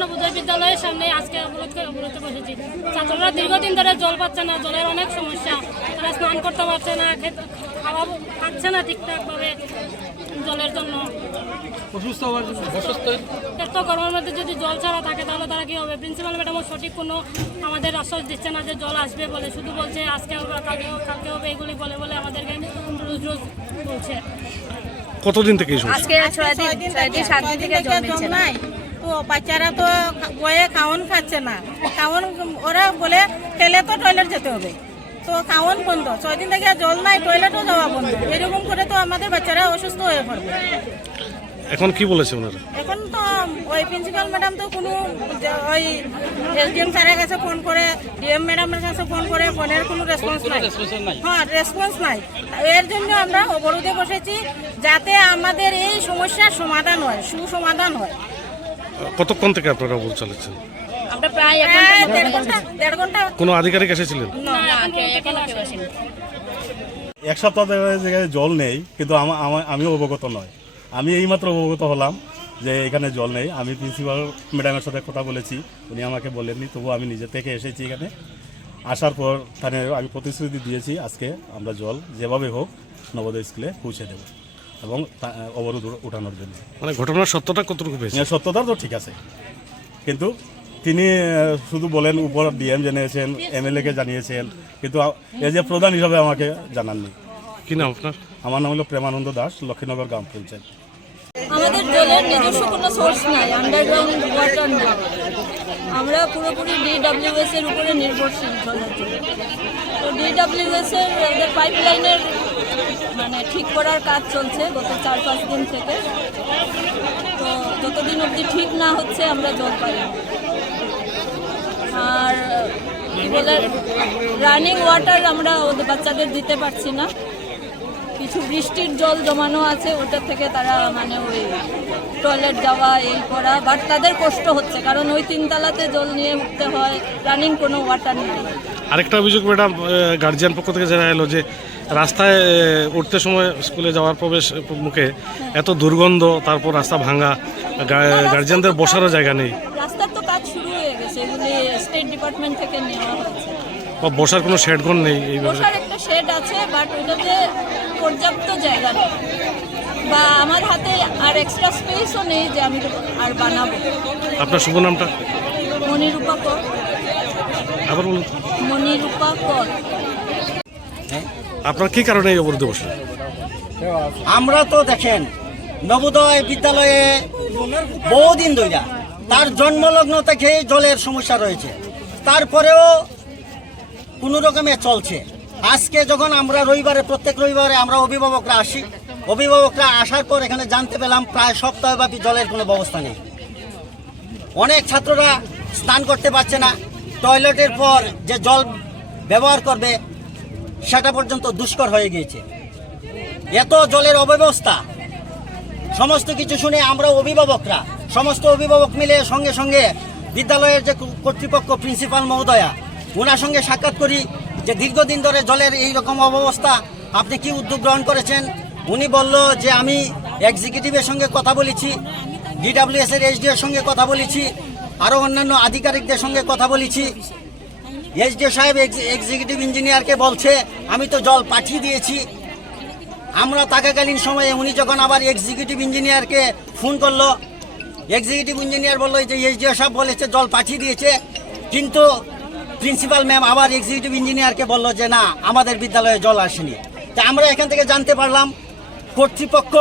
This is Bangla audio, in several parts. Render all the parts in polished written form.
নবোদয় বিদ্যালয়ের সামনে আজকে অবরোধে বসেছি। ছাত্ররা দীর্ঘদিন ধরে জল পাচ্ছে না, জলের অনেক সমস্যা, তারা স্নান করতে পারছে না, খাওয়া খাচ্ছে না ঠিকঠাকভাবে জলের জন্য। এত গরমের মধ্যে যদি জল ছাড়া থাকে তাহলে তারা কী হবে? প্রিন্সিপাল ম্যাডামও সঠিক কোনো আমাদের আশ্বাস দিচ্ছে না যে জল আসবে বলে, শুধু বলছে আজকে হবে, কালকে হবে, এগুলি বলে বলে আমাদেরকে রোজ রোজ বলছে। কতদিন থেকে আজকে 6 দিন 7 দিন থেকে জল নিচ্ছে না। তো বাচ্চারা তো বয়ে খাওয়ান খাচ্ছে না, খাওয়ান ওরা বলে খেলে তো টয়লেট যেতে হবে, তো খাওয়ান বন্ধ। 6 দিন থেকে জল নাই, টয়লেটও যাওয়া বন্ধ। এরকম করে তো আমাদের বাচ্চারা অসুস্থ হয়ে পড়বে। এখন কি বলেছে ওনারা? এখন তো ওই প্রিন্সিপাল ম্যাডাম তো কোনো ওই এসডিএম স্যারের কাছে ফোন করে, ডিএম ম্যাডামের কাছে ফোন করে, ফোনের কোনো রেসপন্স নাই। হ্যাঁ, রেসপন্স নাই। এর জন্য আমরা অবরোধে বসেছি, যাতে আমাদের এই সমস্যার সমাধান হয়, সুসমাধান হয়। কতক্ষণ থেকে আপনারা অবরোধ চালাচ্ছেন? আমরা প্রায় দেড় ঘন্টা। কোনো আধিকারিক এসেছিলেন? এক সপ্তাহ জায়গায় জল নেই, কিন্তু আমি অবগত নয়। আমি এইমাত্র অবগত হলাম যে এখানে জল নেই। আমি প্রিন্সিপাল ম্যাডামের সাথে কথা বলেছি, উনি আমাকে বলেননি, তবু আমি নিজে থেকে এসেছি এখানে। আসার পর তাহলে আমি প্রতিশ্রুতি দিয়েছি আজকে আমরা জল যেভাবে হোক নবোদয় স্কুলে পৌঁছে দেব এবং অবরোধ উঠানোর জন্য। মানে ঘটনার সত্যতা কতটুকু পেয়েছে? সত্যতা তো ঠিক আছে, কিন্তু তিনি শুধু বলেন উপর ডিএম জানিয়েছেন, এমএলএকে জানিয়েছেন, কিন্তু এই যে প্রধান হিসাবে আমাকে জানাননি। কি নাম আপনার? আমার নাম হলো প্রেমানন্দ দাস, লক্ষ্মীনগর গ্রাম পঞ্চায়েত। আমাদের জলের নিজস্ব কোনো সোর্স নাই, আন্ডারগ্রাউন্ড ওয়াটার নেই। আমরা পুরোপুরি ডিডব্লিউএস এর উপরে নির্ভরশীল জলের জন্য। তো ডিডব্লিউএস এর ওদের পাইপলাইনের মানে ঠিক করার কাজ চলছে গত 4-5 দিন থেকে। তো যতদিন অবধি ঠিক না হচ্ছে আমরা জল পাই না। আর কি বলে, রানিং ওয়াটার আমরা ওদের বাচ্চাদের দিতে পারছি না। কিছু বৃষ্টির জল জমানো আছে, ওটার থেকে তারা মানে ওই টয়লেট যাওয়া এই করা, বাট তাদের কষ্ট হচ্ছে, কারণ ওই 3 তলাতে জল নিয়ে উঠতে হয়, রানিং কোনো ওয়াটার নেই। আরেকটা অভিযোগ ম্যাডাম, গার্জিয়ান পক্ষ থেকে জানা এলো যে রাস্তায় উঠতে সময় স্কুলে যাওয়ার প্রবেশ মুখে এত দুর্গন্ধ, তারপর রাস্তা ভাঙা, গার্জিয়ানদের বসারও জায়গা নেই। রাস্তার তো কাজ শুরু হয়ে গেছে, এগুলি স্টেট ডিপার্টমেন্ট থেকে নেওয়া হয়েছে। বসার কোনো শেডঘর নেই? বসার একটা শেড আছে, বাট ওটাতে পর্যাপ্ত জায়গা নেই, বা আমার হাতে আর এক্সট্রা স্পেসও নেই যে আমি আর বানাবো। আপনার শুভ নামটা? মনিরূপা কর। আবার বলুন। মনিরূপা কর। আপনার কি কারণে এই অবরোধে বসলেন? আমরা তো দেখেন নবোদয় বিদ্যালয়ে বহুদিন ধরে তার জন্মলগ্ন থেকে জলের সমস্যা রয়েছে, তারপরেও কোনো রকমে চলছে। আজকে যখন আমরা প্রত্যেক রবিবারে আমরা অভিভাবকরা আসি, অভিভাবকরা আসার পর এখানে জানতে পেলাম প্রায় সপ্তাহব্যাপী জলের কোনো ব্যবস্থা নেই। অনেক ছাত্ররা স্নান করতে পারছে না, টয়লেটের পর যে জল ব্যবহার করবে সেটা পর্যন্ত দুষ্কর হয়ে গিয়েছে। এত জলের অব্যবস্থা, সমস্ত কিছু শুনে আমরা অভিভাবকরা, সমস্ত অভিভাবক মিলে সঙ্গে সঙ্গে বিদ্যালয়ের যে কর্তৃপক্ষ প্রিন্সিপাল মহোদয়া, ওনার সঙ্গে সাক্ষাৎ করি যে দীর্ঘদিন ধরে জলের এই রকম অবস্থা, আপনি কি উদ্যোগ গ্রহণ করেছেন? উনি বলল যে আমি এক্সিকিউটিভের সঙ্গে কথা বলেছি, ডিডব্লিউএস এর এসডিও এর সঙ্গে কথা বলেছি, আরও অন্যান্য আধিকারিকদের সঙ্গে কথা বলেছি। এসডিও সাহেব এক্সিকিউটিভ ইঞ্জিনিয়ারকে বলছে আমি তো জল পাঠিয়ে দিয়েছি। আমরা থাকাকালীন সময়ে উনি যখন আবার এক্সিকিউটিভ ইঞ্জিনিয়ারকে ফোন করলো, এক্সিকিউটিভ ইঞ্জিনিয়ার বললো যে এসডিও সাহেব বলেছে জল পাঠিয়ে দিয়েছে, কিন্তু প্রিন্সিপাল ম্যাম আবার এক্সিকিউটিভ ইঞ্জিনিয়ারকে বললো যে না, আমাদের বিদ্যালয়ে জল আসেনি। তা আমরা এখান থেকে জানতে পারলাম কর্তৃপক্ষ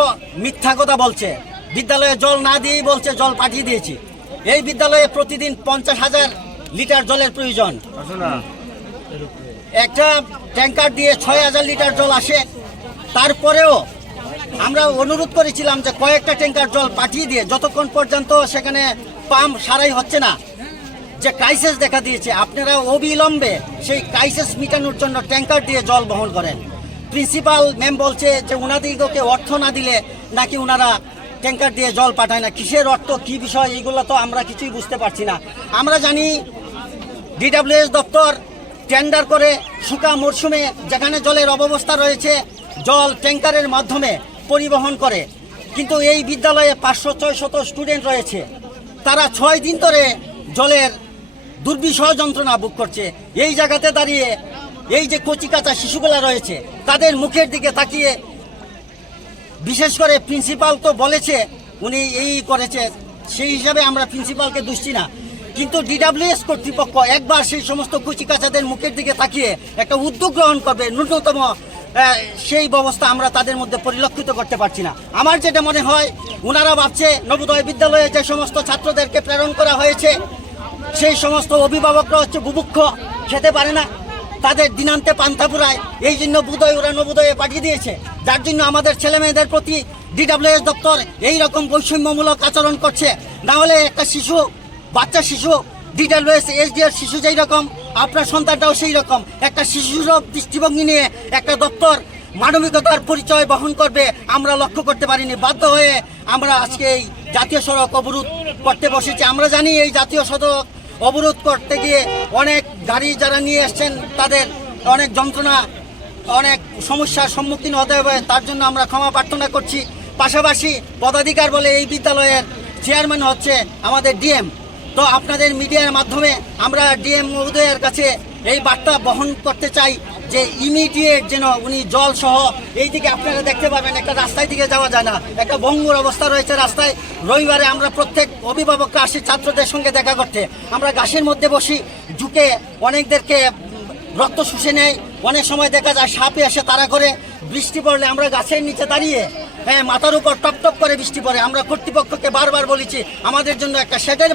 মিথ্যা কথা বলছে, বিদ্যালয়ে জল না দিয়েই বলছে জল পাঠিয়ে দিয়েছি। এই বিদ্যালয়ে প্রতিদিন 50,000 লিটার জলের প্রয়োজন। একটা ট্যাঙ্কার দিয়ে 6,000 লিটার জল আসে। তারপরেও আমরা অনুরোধ করেছিলাম যে কয়েকটা ট্যাঙ্কার জল পাঠিয়ে দিয়ে, যতক্ষণ পর্যন্ত সেখানে পাম্প সারাই হচ্ছে না, যে ক্রাইসিস দেখা দিয়েছে, আপনারা অবিলম্বে সেই ক্রাইসিস মেটানোর জন্য ট্যাঙ্কার দিয়ে জল বহন করেন। প্রিন্সিপাল ম্যাম বলছে যে উনাদিগকে অর্থ না দিলে নাকি ওনারা ট্যাঙ্কার দিয়ে জল পাঠায় না। কিসের অর্থ, কি বিষয়, এইগুলো তো আমরা কিছুই বুঝতে পারছি না। আমরা জানি ডিডব্লিউএস দপ্তর টেন্ডার করে শুকা মরশুমে যেখানে জলের অব্যবস্থা রয়েছে জল ট্যাঙ্কারের মাধ্যমে পরিবহন করে। কিন্তু এই বিদ্যালয়ে 500-600 স্টুডেন্ট রয়েছে, তারা 6 দিন ধরে জলের দুর্বিষহ যন্ত্রণা ভোগ করছে। এই জায়গাতে দাঁড়িয়ে এই যে কচিকাঁচা শিশুগুলা রয়েছে তাদের মুখের দিকে তাকিয়ে, বিশেষ করে প্রিন্সিপাল তো বলেছে উনি এই করেছে, সেই হিসাবে আমরা প্রিন্সিপালকে দুষছি না, কিন্তু ডিডাব্লিউএস কর্তৃপক্ষ একবার সেই সমস্ত কচিকাঁচাদের মুখের দিকে তাকিয়ে একটা উদ্যোগ গ্রহণ করবে, ন্যূনতম সেই ব্যবস্থা আমরা তাদের মধ্যে পরিলক্ষিত করতে পারছি না। আমার যেটা মনে হয়, ওনারা ভাবছে নবোদয় বিদ্যালয়ে যে সমস্ত ছাত্রদেরকে প্রেরণ করা হয়েছে সেই সমস্ত অভিভাবকরা হচ্ছে বুভুক্ষ, খেতে পারে না, তাদের দিনান্তে পান্তা ফুরায়, এই জন্য বোধহয় ওরা নবোদয়ে পাঠিয়ে দিয়েছে, যার জন্য আমাদের ছেলে মেয়েদের প্রতি ডিডাব্লিউএস দপ্তর এই রকম বৈষম্যমূলক আচরণ করছে। না হলে একটা শিশু, বাচ্চা শিশু, ডিডাব্লিউএস এসডিআর শিশু যেই রকম, আপনার সন্তানটাও সেই রকম, একটা শিশুর দৃষ্টিভঙ্গি নিয়ে একটা দপ্তর মানবিকতার পরিচয় বহন করবে আমরা লক্ষ্য করতে পারিনি। বাধ্য হয়ে আমরা আজকে এই জাতীয় সড়ক অবরোধ করতে বসেছি। আমরা জানি এই জাতীয় সড়ক অবরোধ করতে গিয়ে অনেক গাড়ি যারা নিয়ে এসছেন তাদের অনেক যন্ত্রণা, অনেক সমস্যার সম্মুখীন হতে হবে, তার জন্য আমরা ক্ষমা প্রার্থনা করছি। পাশাপাশি পদাধিকার বলে এই বিদ্যালয়ের চেয়ারম্যান হচ্ছে আমাদের ডিএম। তো আপনাদের মিডিয়ার মাধ্যমে আমরা ডিএম মহোদয়ের কাছে এই বার্তা বহন করতে চাই যে ইমিডিয়েট যেন উনি জল সহ, এই দিকে আপনারা দেখতে পাবেন একটা রাস্তায় দিকে যাওয়া যায় না, একটা ভঙ্গুর অবস্থা রয়েছে রাস্তায়। রবিবারে আমরা প্রত্যেক অভিভাবকরা আসি ছাত্রদের সঙ্গে দেখা করতে, আমরা গাছের মধ্যে বসি, ঝুঁকে অনেকদেরকে রক্ত শুষে নেয়, অনেক সময় দেখা যায় সাপে এসে তাড়া করে। বৃষ্টি পড়লে আমরা গাছের নিচে দাঁড়িয়ে, মাথার উপর টপ টপ করে বৃষ্টি পড়ে, আমরা কর্তৃপক্ষকে বারবার বলেছি আমাদের জন্য একটা শেডের